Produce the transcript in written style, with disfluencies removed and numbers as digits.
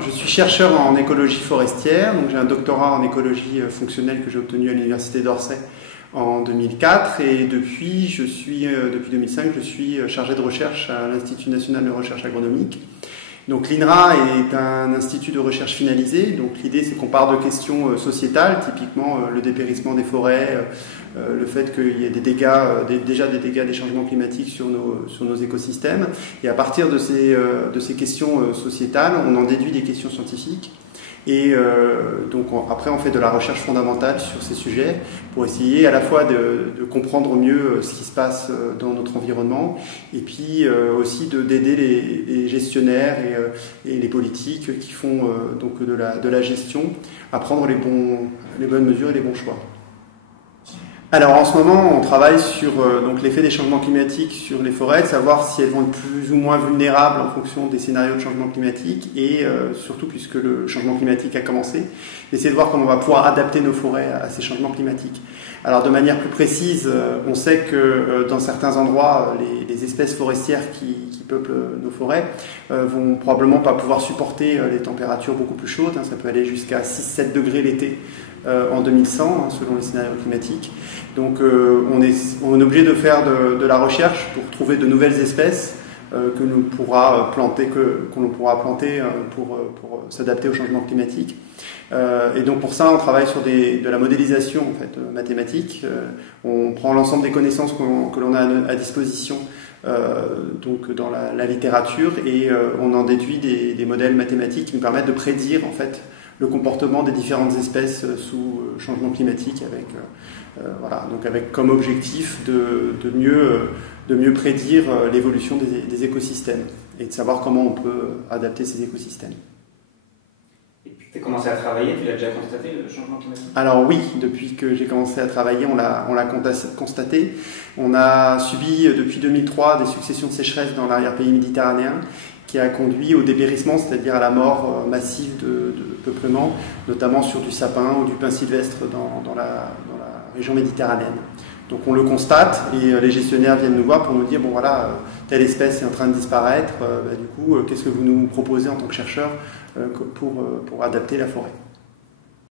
Je suis chercheur en écologie forestière, donc j'ai un doctorat en écologie fonctionnelle que j'ai obtenu à l'université d'Orsay en 2004 et depuis 2005, je suis chargé de recherche à l'Institut national de recherche agronomique. Donc l'INRA est un institut de recherche finalisé, donc l'idée c'est qu'on part de questions sociétales, typiquement le dépérissement des forêts, le fait qu'il y ait des dégâts, déjà des dégâts des changements climatiques sur nos écosystèmes, et à partir de ces questions sociétales, on en déduit des questions scientifiques. Et donc après on fait de la recherche fondamentale sur ces sujets pour essayer à la fois de comprendre mieux ce qui se passe dans notre environnement et puis aussi d'aider les gestionnaires et les politiques qui font donc de la gestion à prendre les bonnes mesures et les bons choix. Alors en ce moment, on travaille sur donc l'effet des changements climatiques sur les forêts, de savoir si elles vont être plus ou moins vulnérables en fonction des scénarios de changement climatique et surtout puisque le changement climatique a commencé, essayer de voir comment on va pouvoir adapter nos forêts à ces changements climatiques. Alors de manière plus précise, on sait que dans certains endroits, les espèces forestières qui peuplent nos forêts vont probablement pas pouvoir supporter les températures beaucoup plus chaudes, ça peut aller jusqu'à 6-7 degrés l'été en 2100 selon les scénarios climatiques. Donc on est obligé de faire de la recherche pour trouver de nouvelles espèces que l'on pourra planter pour s'adapter au changement climatique. Et donc pour ça on travaille sur de la modélisation en fait, mathématique. On prend l'ensemble des connaissances que l'on a à disposition donc dans la littérature et on en déduit des modèles mathématiques qui nous permettent de prédire en fait le comportement des différentes espèces sous changement climatique avec comme objectif de mieux prédire l'évolution des écosystèmes et de savoir comment on peut adapter ces écosystèmes. Et puis tu as commencé à travailler, tu l'as déjà constaté le changement climatique? Alors oui, depuis que j'ai commencé à travailler, on l'a constaté. On a subi depuis 2003 des successions de sécheresses dans l'arrière-pays méditerranéen qui a conduit au dépérissement, c'est-à-dire à la mort massive de peuplement, notamment sur du sapin ou du pin sylvestre dans la région méditerranéenne. Donc on le constate et les gestionnaires viennent nous voir pour nous dire bon voilà, telle espèce est en train de disparaître, du coup qu'est-ce que vous nous proposez en tant que chercheurs pour adapter la forêt.